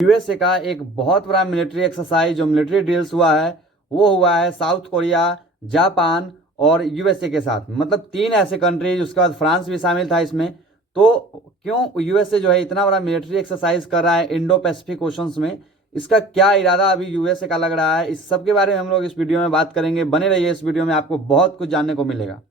USA का एक बहुत बड़ा मिलिट्री एक्सरसाइज जो मिलिट्री ड्रिल्स हुआ है वो हुआ है साउथ कोरिया, जापान और यूएसए के साथ। मतलब तीन ऐसे कंट्रीज, उसके बाद फ्रांस भी शामिल था इसमें। तो क्यों यूएसए जो है इतना बड़ा मिलिट्री एक्सरसाइज कर रहा है इंडो पैसिफिक ओशंस में, इसका क्या इरादा अभी यूएसए का लग रहा है, इस सब के बारे में हम लोग इस वीडियो में बात करेंगे। बने रहिए इस वीडियो में, आपको बहुत कुछ जानने को मिलेगा।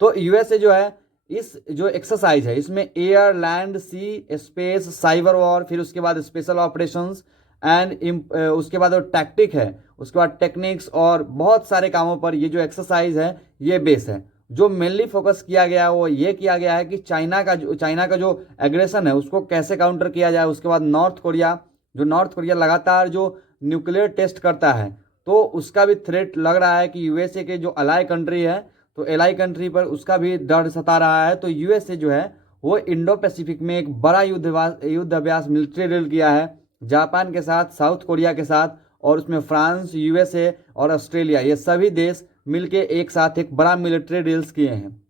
तो यूएसए जो है इस जो एक्सरसाइज है इसमें एयर, लैंड, सी, स्पेस, साइबर वॉर, फिर उसके बाद स्पेशल ऑपरेशंस एंड उसके बाद जो टैक्टिक है, उसके बाद टेक्निक्स और बहुत सारे कामों पर ये जो एक्सरसाइज है ये बेस है। जो मेनली फोकस किया गया है वो ये किया गया है कि चाइना का जो एग्रेशन है उसको कैसे काउंटर किया जाए। उसके बाद नॉर्थ कोरिया लगातार जो न्यूक्लियर टेस्ट करता है तो उसका भी थ्रेट लग रहा है कि यूएसए के जो अलाई कंट्री है तो एलाई कंट्री पर उसका भी डर सता रहा है। तो यूएसए जो है वो इंडो पैसिफिक में एक बड़ा युद्ध अभ्यास मिलिट्री ड्रिल किया है जापान के साथ, साउथ कोरिया के साथ, और उसमें फ्रांस, यूएसए और ऑस्ट्रेलिया ये सभी देश मिलके एक साथ एक बड़ा मिलिट्री ड्रिल्स किए हैं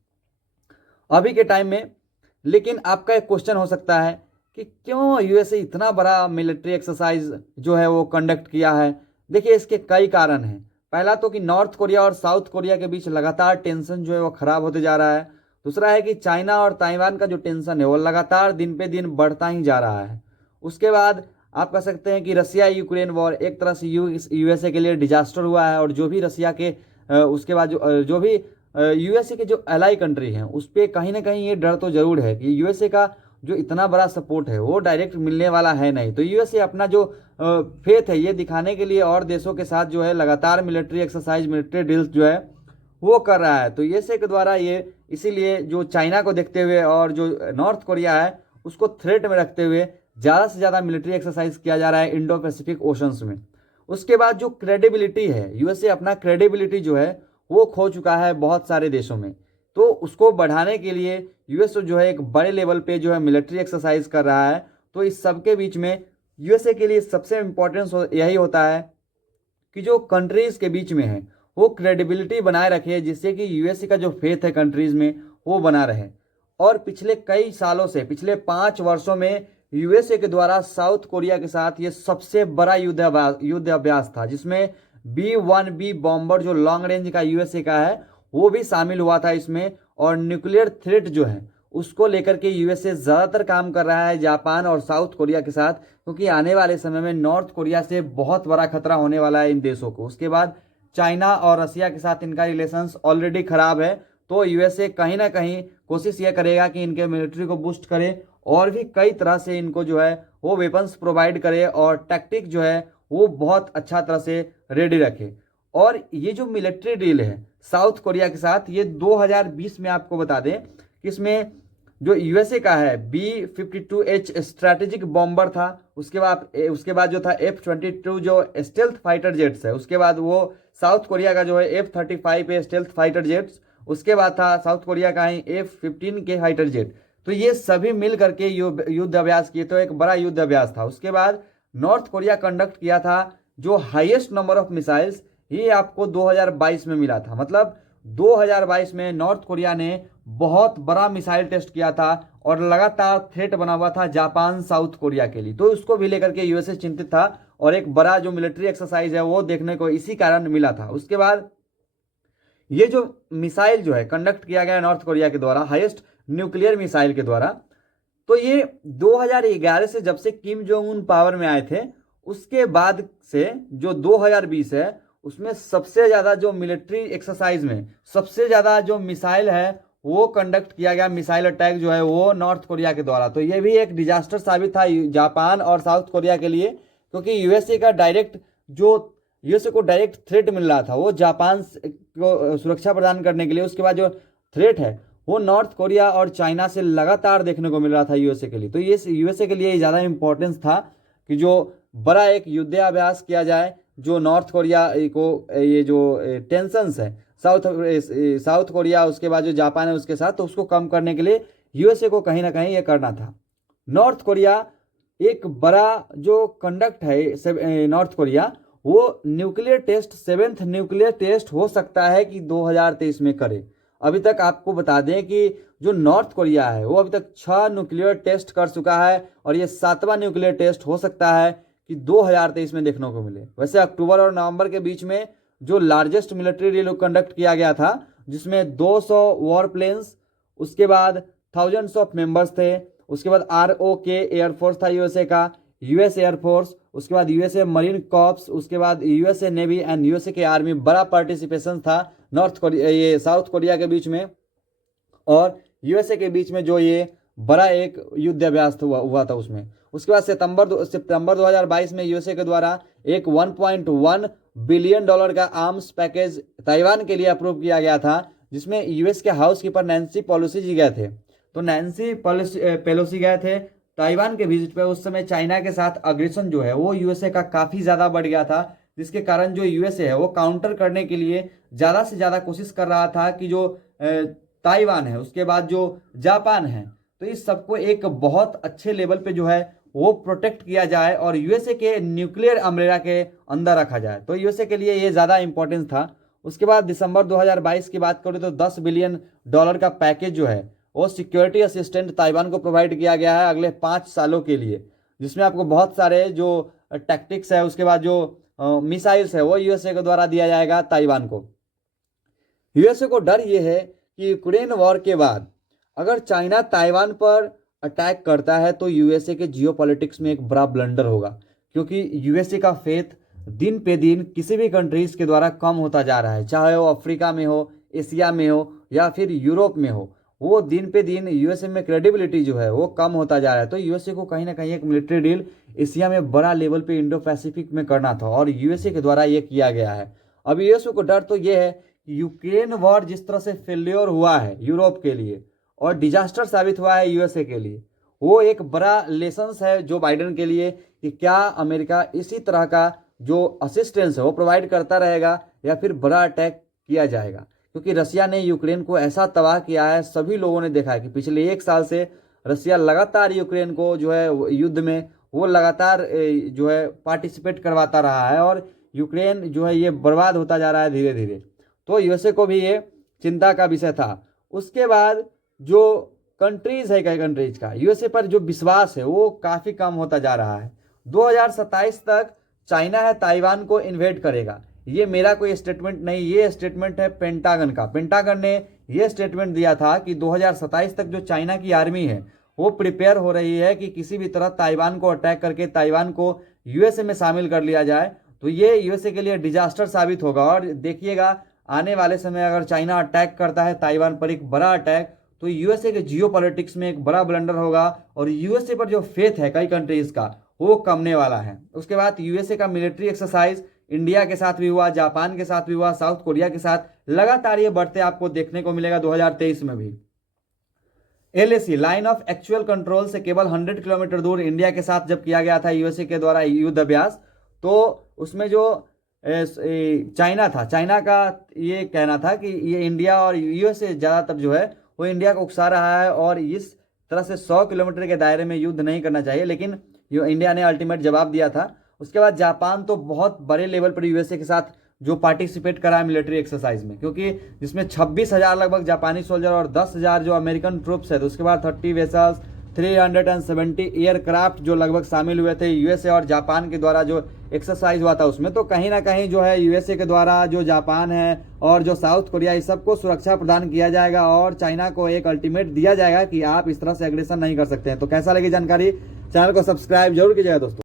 अभी के टाइम में। लेकिन आपका एक क्वेश्चन हो सकता है कि क्यों यूएसए इतना बड़ा मिलिट्री एक्सरसाइज जो है वो कंडक्ट किया है। देखिए इसके कई कारण हैं। पहला तो कि नॉर्थ कोरिया और साउथ कोरिया के बीच लगातार टेंशन जो है वो खराब होते जा रहा है। दूसरा है कि चाइना और ताइवान का जो टेंशन है वो लगातार दिन पे दिन बढ़ता ही जा रहा है। उसके बाद आप कह सकते हैं कि रसिया यूक्रेन वॉर एक तरह से यूएसए के लिए डिजास्टर हुआ है। और जो भी रसिया के उसके बाद जो भी यूएसए के जो एलाई कंट्री हैं उस पर कहीं ना कहीं ये डर तो जरूर है कि यूएसए का जो इतना बड़ा सपोर्ट है वो डायरेक्ट मिलने वाला है नहीं। तो यूएसए अपना जो फेथ है ये दिखाने के लिए और देशों के साथ जो है लगातार मिलिट्री एक्सरसाइज, मिलिट्री ड्रिल्स जो है वो कर रहा है। तो यूएसए के द्वारा ये इसीलिए जो चाइना को देखते हुए और जो नॉर्थ कोरिया है उसको थ्रेट में रखते हुए ज़्यादा से ज़्यादा मिलिट्री एक्सरसाइज किया जा रहा है इंडो पैसिफिक ओशंस में। उसके बाद जो क्रेडिबिलिटी है, यूएसए अपना क्रेडिबिलिटी जो है वो खो चुका है बहुत सारे देशों में। तो उसको बढ़ाने के लिए यूएसए जो है एक बड़े लेवल पे जो है मिलिट्री एक्सरसाइज कर रहा है। तो इस सब के बीच में यूएसए के लिए सबसे इम्पोर्टेंस यही होता है कि जो कंट्रीज के बीच में है वो क्रेडिबिलिटी बनाए रखे, जिससे कि यूएसए का जो फेथ है कंट्रीज में वो बना रहे। और पिछले कई सालों से, पिछले 5 वर्षों में यूएसए के द्वारा साउथ कोरिया के साथ ये सबसे बड़ा युद्ध अभ्यास था, जिसमें B-1B बॉम्बर जो लॉन्ग रेंज का यूएसए का है वो भी शामिल हुआ था इसमें। और न्यूक्लियर थ्रेट जो है उसको लेकर के यूएसए ज़्यादातर काम कर रहा है जापान और साउथ कोरिया के साथ, क्योंकि आने वाले समय में नॉर्थ कोरिया से बहुत बड़ा खतरा होने वाला है इन देशों को। उसके बाद चाइना और रसिया के साथ इनका रिलेशंस ऑलरेडी खराब है। तो यूएसए कहीं ना कहीं कोशिश ये करेगा कि इनके मिलिट्री को बूस्ट करे और भी कई तरह से इनको जो है वो वेपन्स प्रोवाइड करे और टैक्टिक जो है वो बहुत अच्छा तरह से रेडी रखे। और ये जो मिलिट्री डील है साउथ कोरिया के साथ ये 2020 में आपको बता दें कि इसमें जो यूएसए का है B-52H स्ट्रैटेजिक बॉम्बर था। उसके बाद जो था F-22 जो स्टेल्थ फाइटर जेट्स है। उसके बाद वो साउथ कोरिया का जो है F-35 स्टेल्थ फाइटर जेट्स। उसके बाद था साउथ कोरिया का ही F-15 के फाइटर जेट। तो ये सभी मिल करके युद्ध अभ्यास किए, तो एक बड़ा युद्ध अभ्यास था। उसके बाद नॉर्थ कोरिया कंडक्ट किया था जो हाईएस्ट नंबर ऑफ मिसाइल्स, ये आपको 2022 में मिला था। मतलब 2022 में नॉर्थ कोरिया ने बहुत बड़ा मिसाइल टेस्ट किया था और लगातार थ्रेट बना हुआ था जापान, साउथ कोरिया के लिए। तो उसको भी लेकर के यूएसए चिंतित था और एक बड़ा जो मिलिट्री एक्सरसाइज है वो देखने को इसी कारण मिला था। उसके बाद ये जो मिसाइल जो है कंडक्ट किया गया नॉर्थ कोरिया के द्वारा, हाईएस्ट न्यूक्लियर मिसाइल के द्वारा, तो ये 2011 से जब से किम जोंग उन पावर में आए थे उसके बाद से जो 2020 है उसमें सबसे ज़्यादा जो मिलिट्री एक्सरसाइज में सबसे ज़्यादा जो मिसाइल है वो कंडक्ट किया गया, मिसाइल अटैक जो है वो नॉर्थ कोरिया के द्वारा। तो ये भी एक डिजास्टर साबित था जापान और साउथ कोरिया के लिए, क्योंकि यूएसए को डायरेक्ट थ्रेट मिल रहा था वो जापान को सुरक्षा प्रदान करने के लिए। उसके बाद जो थ्रेट है वो नॉर्थ कोरिया और चाइना से लगातार देखने को मिल रहा था यूएसए के लिए। तो ये यूएसए के लिए ज़्यादा इंपॉर्टेंस था कि जो बड़ा एक युद्धाभ्यास किया जाए जो नॉर्थ कोरिया को ये जो टेंशन्स है साउथ कोरिया उसके बाद जो जापान है उसके साथ, तो उसको कम करने के लिए यूएसए को कहीं ना कहीं ये करना था। नॉर्थ कोरिया एक बड़ा जो कंडक्ट है नॉर्थ कोरिया वो nuclear test, 7th nuclear test हो सकता है कि 2023 में करे। अभी तक आपको बता दें कि जो नॉर्थ कोरिया है वो अभी तक 6 न्यूक्लियर टेस्ट कर चुका है और ये 7वां न्यूक्लियर टेस्ट हो सकता है कि 2023 में देखने को मिले। वैसे अक्टूबर और नवंबर के बीच में जो लार्जेस्ट मिलिट्री ड्रिल कंडक्ट किया गया था, जिसमें 200 वॉर प्लेन्स, उसके बाद थाउजेंड्स ऑफ मेंबर्स थे, उसके बाद ROK एयरफोर्स था यूएसए का, यूएस एयरफोर्स, उसके बाद यूएसए मरीन कॉर्प्स, उसके बाद यूएसए नेवी एंड यूएसए के आर्मी, बड़ा पार्टिसिपेशन था नॉर्थ कोरिया ये साउथ कोरिया के बीच में और यूएसए के बीच में जो ये बड़ा एक युद्ध अभ्यास हुआ था उसमें। उसके बाद सितंबर 2022 में यूएसए के द्वारा एक 1.1 बिलियन डॉलर का आर्म्स पैकेज ताइवान के लिए अप्रूव किया गया था, जिसमें यूएस के हाउस कीपर नैन्सी पेलोसी जी गए थे। तो नैन्सी पेलोसी गए थे ताइवान के विजिट पे। उस समय चाइना के साथ अग्रेशन जो है वो यूएसए का काफ़ी ज़्यादा बढ़ गया था, जिसके कारण जो यूएसए है वो काउंटर करने के लिए ज़्यादा से ज़्यादा कोशिश कर रहा था कि जो ताइवान है, उसके बाद जो जापान है, तो इस सबको एक बहुत अच्छे लेवल पे जो है वो प्रोटेक्ट किया जाए और यूएसए के न्यूक्लियर अम्ब्रेला के अंदर रखा जाए। तो यूएसए के लिए ये ज़्यादा इंपॉर्टेंस था। उसके बाद दिसंबर 2022 की बात करें तो 10 बिलियन डॉलर का पैकेज जो है वो सिक्योरिटी असिस्टेंट ताइवान को प्रोवाइड किया गया है अगले 5 सालों के लिए, जिसमें आपको बहुत सारे जो टैक्टिक्स है, उसके बाद जो मिसाइल्स है वो यूएसए के द्वारा दिया जाएगा ताइवान को। यूएसए को डर ये है कि यूक्रेन वॉर के बाद अगर चाइना ताइवान पर अटैक करता है तो यूएसए के जियोपॉलिटिक्स में एक बड़ा ब्लंडर होगा, क्योंकि यूएसए का फेथ दिन पे दिन किसी भी कंट्रीज के द्वारा कम होता जा रहा है, चाहे वो अफ्रीका में हो, एशिया में हो या फिर यूरोप में हो। वो दिन पे दिन यूएसए में क्रेडिबिलिटी जो है वो कम होता जा रहा है। तो यूएसए को कहीं ना कहीं एक मिलिट्री डील एशिया में बड़ा लेवल पे इंडो पैसिफिक में करना था और यूएसए के द्वारा ये किया गया है। अब यूएसए को डर तो ये है कि यूक्रेन वॉर जिस तरह से फेल्योर हुआ है यूरोप के लिए और डिजास्टर साबित हुआ है यूएसए के लिए, वो एक बड़ा लेसन्स है जो बाइडेन के लिए कि क्या अमेरिका इसी तरह का जो असिस्टेंस है वो प्रोवाइड करता रहेगा या फिर बड़ा अटैक किया जाएगा। क्योंकि रसिया ने यूक्रेन को ऐसा तबाह किया है, सभी लोगों ने देखा है कि पिछले 1 साल से रसिया लगातार यूक्रेन को जो है युद्ध में वो लगातार जो है पार्टिसिपेट करवाता रहा है और यूक्रेन जो है ये बर्बाद होता जा रहा है धीरे धीरे। तो यूएसए को भी ये चिंता का विषय था। उसके बाद जो कंट्रीज है, कई कंट्रीज का यूएसए पर जो विश्वास है वो काफ़ी कम होता जा रहा है। 2027 तक चाइना है ताइवान को इन्वेड करेगा, ये मेरा कोई स्टेटमेंट नहीं, ये स्टेटमेंट है पेंटागन का। पेंटागन ने ये स्टेटमेंट दिया था कि 2027 तक जो चाइना की आर्मी है वो प्रिपेयर हो रही है कि किसी भी तरह ताइवान को अटैक करके ताइवान को यूएसए में शामिल कर लिया जाए। तो ये यूएसए के लिए डिजास्टर साबित होगा। और देखिएगा आने वाले समय अगर चाइना अटैक करता है ताइवान पर, एक बड़ा अटैक, तो यूएसए के जियोपॉलिटिक्स में एक बड़ा ब्लंडर होगा और यूएसए पर जो फेथ है कई कंट्रीज का वो कमने वाला है। उसके बाद यूएसए का मिलिट्री एक्सरसाइज इंडिया के साथ भी हुआ, जापान के साथ भी हुआ, साउथ कोरिया के साथ लगातार ये बढ़ते आपको देखने को मिलेगा 2023 में भी। LAC line of actual control से केवल 100 किलोमीटर दूर इंडिया के साथ जब किया गया था यूएसए के द्वारा युद्ध अभ्यास, तो उसमें जो चाइना था, चाइना का ये कहना था कि ये इंडिया और यूएसए ज़्यादातर जो है वो इंडिया को उकसा रहा है और इस तरह से 100 किलोमीटर के दायरे में युद्ध नहीं करना चाहिए, लेकिन इंडिया ने अल्टीमेट जवाब दिया था। उसके बाद जापान तो बहुत बड़े लेवल पर यूएसए के साथ जो पार्टिसिपेट करा है मिलिट्री एक्सरसाइज में, क्योंकि जिसमें 26,000 लगभग जापानी सोल्जर और 10,000 जो अमेरिकन ट्रूप्स है। तो उसके बाद 30 वेसल्स, 370 एयरक्राफ्ट जो लगभग शामिल हुए थे यूएसए और जापान के द्वारा जो एक्सरसाइज हुआ था उसमें। तो कहीं ना कहीं जो है यूएसए के द्वारा जो जापान है और जो साउथ कोरिया, इस सबको सुरक्षा प्रदान किया जाएगा और चाइना को एक अल्टीमेट दिया जाएगा कि आप इस तरह से एग्रेशन नहीं कर सकते हैं। तो कैसा लगी जानकारी, चैनल को सब्सक्राइब जरूर कीजिएगा दोस्तों।